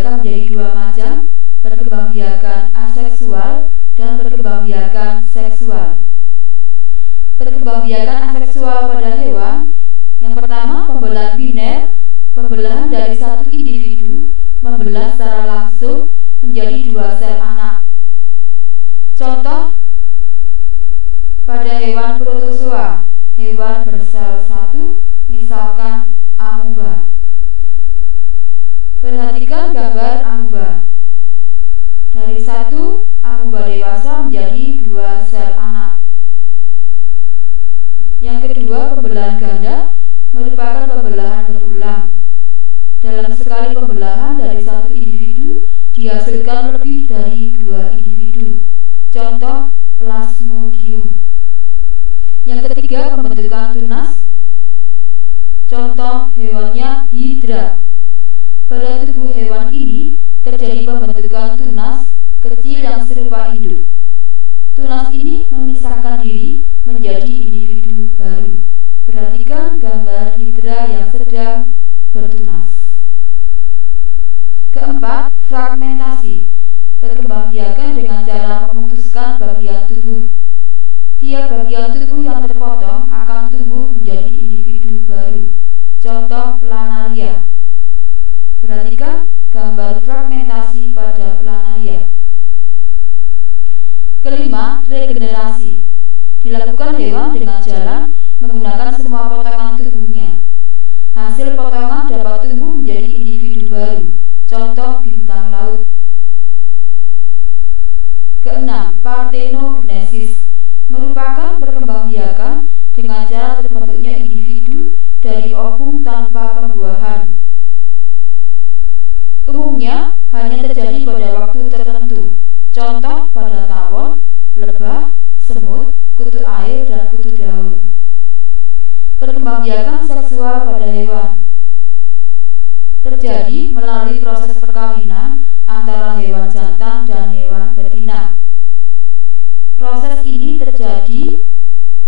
dibedakan menjadi dua macam, perkembangbiakan aseksual dan perkembangbiakan seksual. Perkembangbiakan aseksual pada hewan, yang pertama pembelahan biner, pembelahan dari satu individu membelah secara langsung menjadi dua sel anak. Contoh pada hewan protozoa, hewan bersel satu, misalkan amuba. Perhatikan gambar amuba. Dari satu amuba dewasa menjadi dua sel anak. Yang kedua, pembelahan ganda merupakan pembelahan berulang. Dalam sekali pembelahan dari satu individu dihasilkan lebih dari dua individu. Contoh Plasmodium. Yang ketiga, pembentukan tunas. Contoh hewannya Hydra. Pada tubuh hewan ini terjadi pembentukan tunas kecil yang serupa induk. Tunas ini memisahkan diri menjadi individu baru. Perhatikan gambar Hydra yang sedang bertunas. Keempat, fragmentasi. Perkembangbiakan dengan cara memutuskan bagian tubuh. Tiap bagian tubuh yang terpotong akan tumbuh menjadi individu baru. Contoh planaria. Perhatikan gambar fragmentasi pada planaria. Kelima, regenerasi. Dilakukan hewan dengan jalan menggunakan semua potongan tubuhnya. Hasil potongan dapat tumbuh menjadi individu baru. Contoh bintang laut. Keenam, partenogenesis merupakan perkembangbiakan dengan cara terbentuknya individu dari ovum tanpa pembuahan. Umumnya hanya terjadi pada waktu tertentu. Contoh pada tawon, lebah, semut, kutu air, dan kutu daun. Perkembangbiakan seksual pada hewan terjadi melalui proses perkawinan antara hewan jantan dan hewan betina. Proses ini terjadi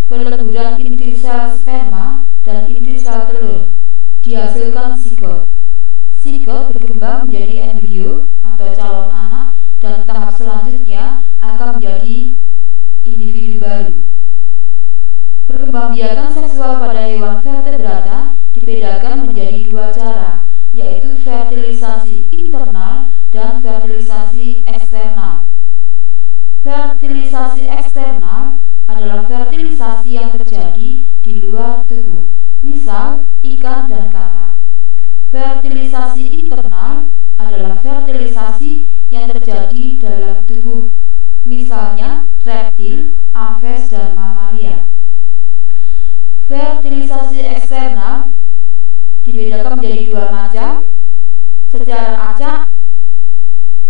peleburan inti sel sperma dan inti sel telur. Dihasilkan zigot. Zigot berkembang menjadi embrio atau calon anak dan tahap selanjutnya akan menjadi individu baru. Perkembangbiakan seksual pada hewan vertebrata dibedakan menjadi dua cara, yaitu fertilisasi internal dan fertilisasi eksternal. Fertilisasi eksternal adalah fertilisasi yang terjadi di luar tubuh, misal ikan dan katak. Fertilisasi internal adalah fertilisasi yang terjadi dalam tubuh, misalnya reptil, aves, dan mamalia. Fertilisasi eksternal dibedakan menjadi dua macam, secara acak,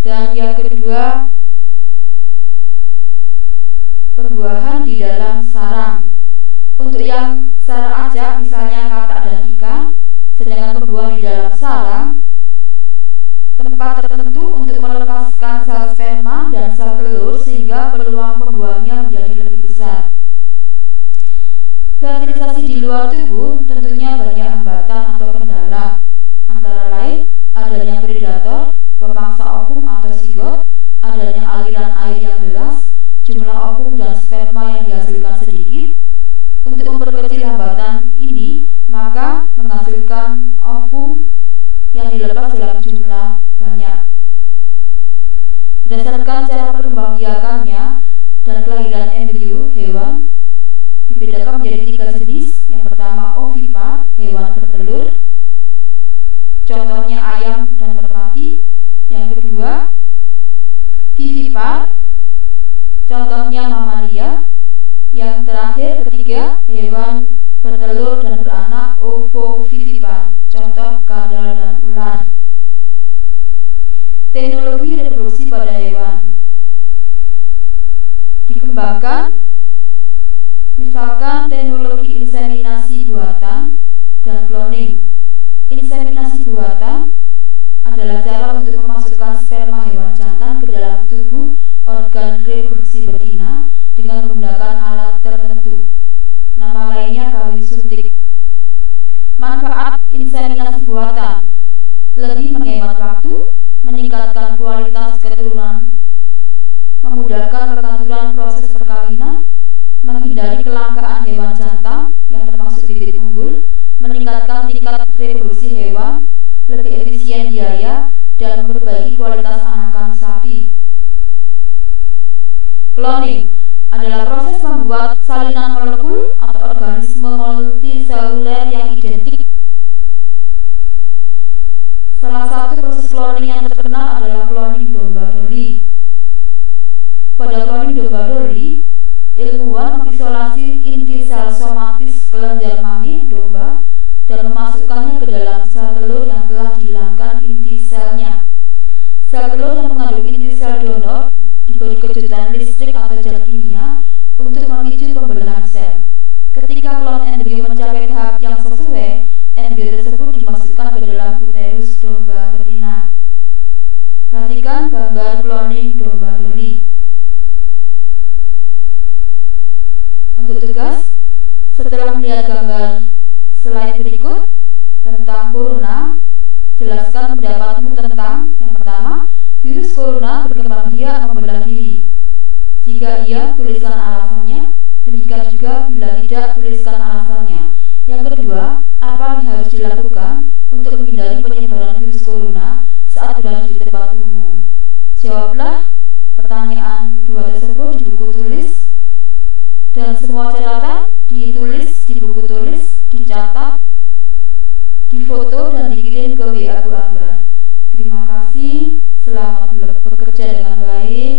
dan yang kedua pembuahan di dalam sarang. Untuk yang secara acak misalnya katak dan ikan, sedangkan pembuahan di dalam sarang tempat tertentu untuk melepaskan sel sperma dan sel telur sehingga peluang pembuahannya menjadi lebih besar. Fertilisasi di luar tubuh tentunya banyak hambatan atau kendala, antara lain adanya predator, pemangsa ovum atau zigot, adanya aliran air yang deras, jumlah ovum dan sperma yang dihasilkan sedikit. Untuk memperkecil hambatan ini, maka menghasilkan ovum yang dilepas dalam jumlah banyak. Berdasarkan cara perkembangbiakannya dan kelahiran embrio hewan dibedakan menjadi tiga jenis. Yang pertama ovipar, hewan bertelur, contohnya ayam dan merpati. Yang kedua vivipar, contohnya mamalia. Yang terakhir ketiga hewan bertelur dan beranak, ovovivipar, contoh kadal dan ular. Teknologi reproduksi pada hewan dikembangkan, misalkan teknologi inseminasi buatan dan cloning. Inseminasi buatan adalah cara untuk memasukkan sperma hewan jantan ke dalam tubuh organ reproduksi betina dengan menggunakan alat tertentu. Nama lainnya kawin suntik. Manfaat inseminasi buatan: lebih menghemat waktu, meningkatkan kualitas keturunan, memudahkan pengaturan proses perkawinan, menghindari kelangkaan hewan jantan yang termasuk bibit unggul, meningkatkan tingkat reproduksi hewan, lebih efisien biaya, dan memperbaiki kualitas anakan sapi. Cloning adalah proses membuat salinan molekul atau organisme multiseluler yang identik. Salah satu proses cloning yang terkenal adalah cloning domba Dolly. Pada cloning domba Dolly, ilmuwan mengisolasi inti sel somatis kelenjar mami domba dan memasukkannya ke dalam sel telur yang telah dihilangkan inti selnya. Sel telur yang mengandung inti sel donor diberi kejutan listrik atau zat kimia untuk memicu pembelahan sel. Ketika klon embrio mencapai tahap yang sesuai, embrio tersebut dimasukkan ke dalam uterus domba betina. Perhatikan gambar cloning domba Dolly. Untuk tugas, setelah melihat gambar slide berikut tentang corona, jelaskan pendapatmu tentang yang pertama, virus corona berkembang biak membelah diri. Jika iya, tuliskan alasannya. Demikian juga bila tidak, tuliskan alasannya. Yang kedua, apa yang harus dilakukan untuk menghindari penyebaran virus corona saat berada di tempat umum? Jawablah pertanyaan 2 tersebut di buku tulis, dan semua catatan ditulis di buku tulis, dicatat, difoto, dan dikirim ke WA Bu Ambar. Terima kasih, selamat bekerja dengan baik.